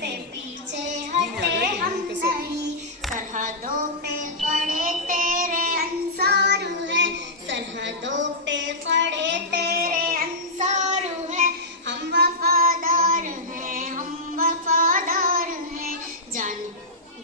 पे पीछे हटे हम नहीं, सरहदों पे खड़े तेरे अंसार है, सरहदों पे खड़े तेरे अंसार है, हम वफादार हैं, हम वफादार हैं, जान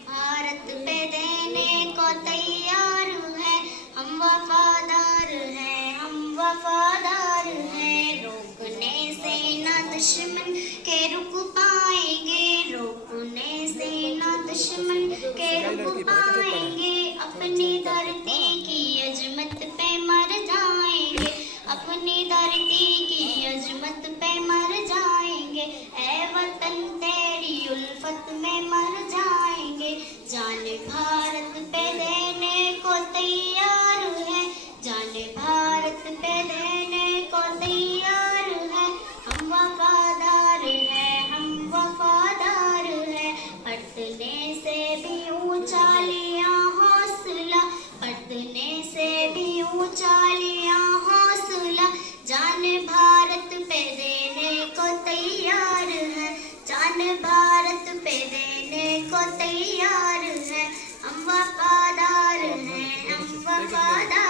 भारत पे देने को तैयार है, हम वफादार हैं, हम वफादार हैं, रोकने से ना दुश्मन के रुक पाएंगे, रोकने से ना दुश्मन के रुक पाएंगे, अपनी धरती की अजमत पे मर जाएंगे, अपनी धरती की अजमत पे मर जाएंगे, ऐ वतन तेरी उल्फत में मर जाएंगे, जान भारत पे देने को तैयार है, जान भारत पे देने को तैयार है, हम वफादार हैं, हम वफादार हैं, पटने से भी ऊंचा लिया हौसला, पटने से भी ऊंचा लिया हौसला, जान भारत पे देने को तैयार है, जान भारत पे देने को तैयार है, हम वफादार हैं, हम वफादार